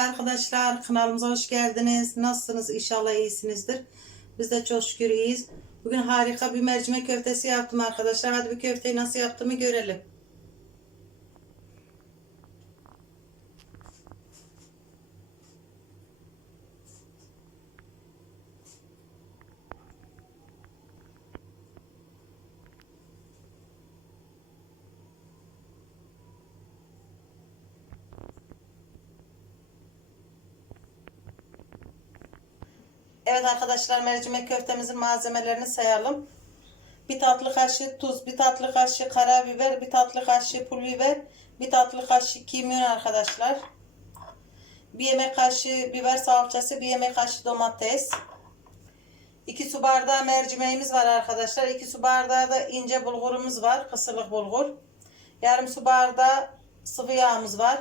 arkadaşlar, kanalımıza hoş geldiniz. Nasılsınız? İnşallah iyisinizdir. Biz de çok şükür iyiyiz. Bugün harika bir mercimek köftesi yaptım arkadaşlar. Hadi bir köfteyi nasıl yaptığımı görelim. Evet arkadaşlar mercimek köftemizin malzemelerini sayalım. Bir tatlı kaşığı tuz, bir tatlı kaşığı karabiber, bir tatlı kaşığı pul biber, bir tatlı kaşığı kimyon arkadaşlar. Bir yemek kaşığı biber salçası, bir yemek kaşığı domates. 2 su bardağı mercimeğimiz var arkadaşlar. 2 su bardağı da ince bulgurumuz var. Kısırlık bulgur. Yarım su bardağı sıvı yağımız var.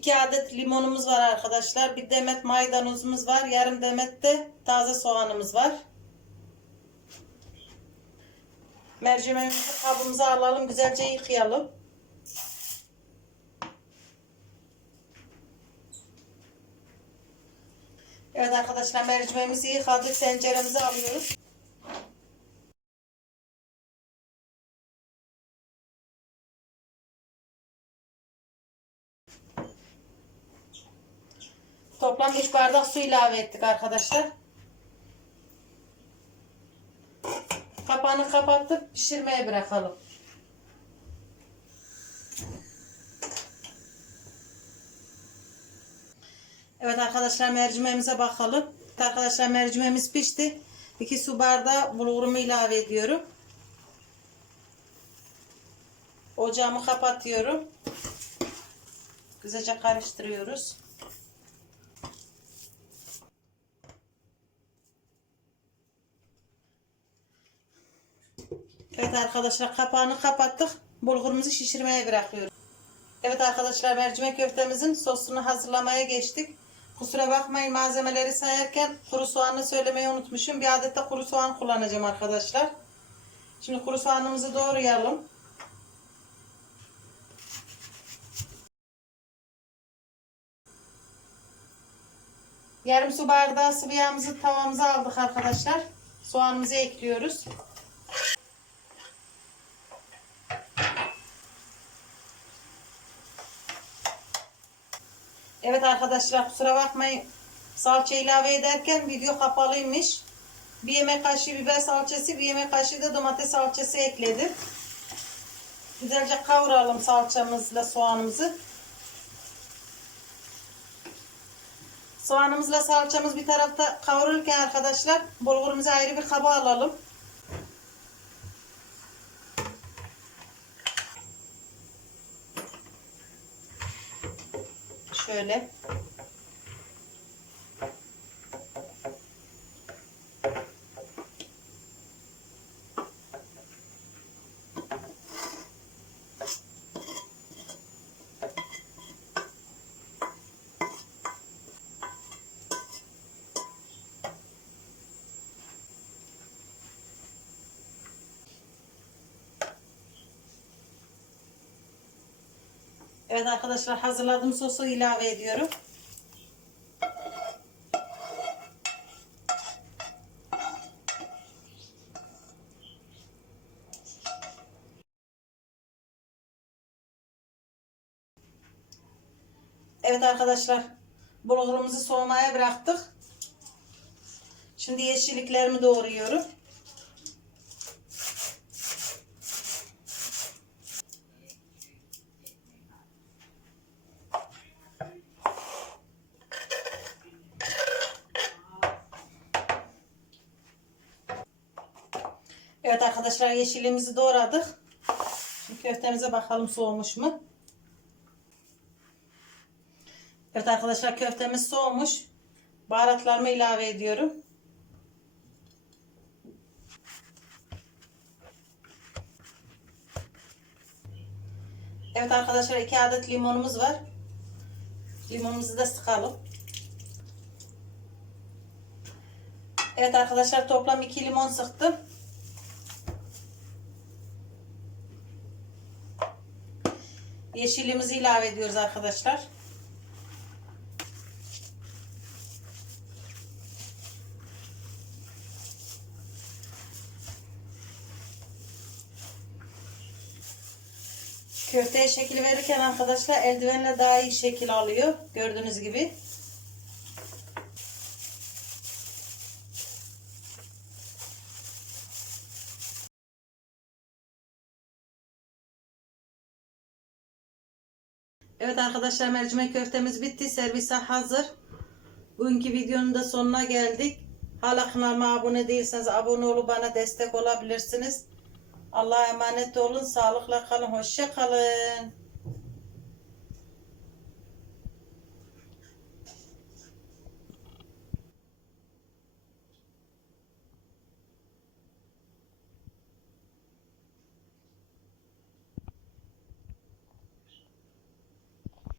2 adet limonumuz var arkadaşlar. Bir demet maydanozumuz var. Yarım demet de taze soğanımız var. Mercimeğimizi kabımıza alalım. Güzelce yıkayalım. Evet arkadaşlar mercimeğimizi yıkadık. Tenceremize alıyoruz. Toplam 3 bardak su ilave ettik arkadaşlar. Kapağını kapatıp pişirmeye bırakalım. Evet arkadaşlar mercimeğimize bakalım. Arkadaşlar mercimeğimiz pişti. 2 su bardağı bulgurumu ilave ediyorum. Ocağımı kapatıyorum. Güzelce karıştırıyoruz. Evet arkadaşlar kapağını kapattık. Bulgurumuzu şişirmeye bırakıyoruz. Evet arkadaşlar mercimek köftemizin sosunu hazırlamaya geçtik. Kusura bakmayın malzemeleri sayarken kuru soğanı söylemeyi unutmuşum. Bir adet de kuru soğan kullanacağım arkadaşlar. Şimdi kuru soğanımızı doğrayalım. Yarım su bardağı sıvı yağımızı tavamıza aldık arkadaşlar. Soğanımızı ekliyoruz. Evet arkadaşlar kusura bakmayın. Salça ilave ederken video kapalıymış. Bir yemek kaşığı biber salçası, bir yemek kaşığı da domates salçası ekledim. Güzelce kavuralım salçamızla soğanımızı. Soğanımızla salçamız bir tarafta kavrulurken arkadaşlar bulgurumuzu ayrı bir kaba alalım. Şöyle. Evet arkadaşlar hazırladığım sosu ilave ediyorum. Evet arkadaşlar bulgurumuzu soğumaya bıraktık. Şimdi yeşilliklerimi doğruyorum. Evet arkadaşlar yeşilimizi doğradık. Köftemize bakalım soğumuş mu? Evet arkadaşlar köftemiz soğumuş. Baharatlarımı ilave ediyorum. Evet arkadaşlar iki adet limonumuz var. Limonumuzu da sıkalım. Evet arkadaşlar toplam 2 limon sıktım. Yeşilimizi ilave ediyoruz arkadaşlar. Köfteye şekil verirken arkadaşlar eldivenle daha iyi şekil alıyor. Gördüğünüz gibi. Evet arkadaşlar mercimek köftemiz bitti. Servise hazır. Bugünkü videonun da sonuna geldik. Hala kanalıma abone değilseniz abone olup bana destek olabilirsiniz. Allah'a emanet olun. Sağlıkla kalın. Hoşça kalın.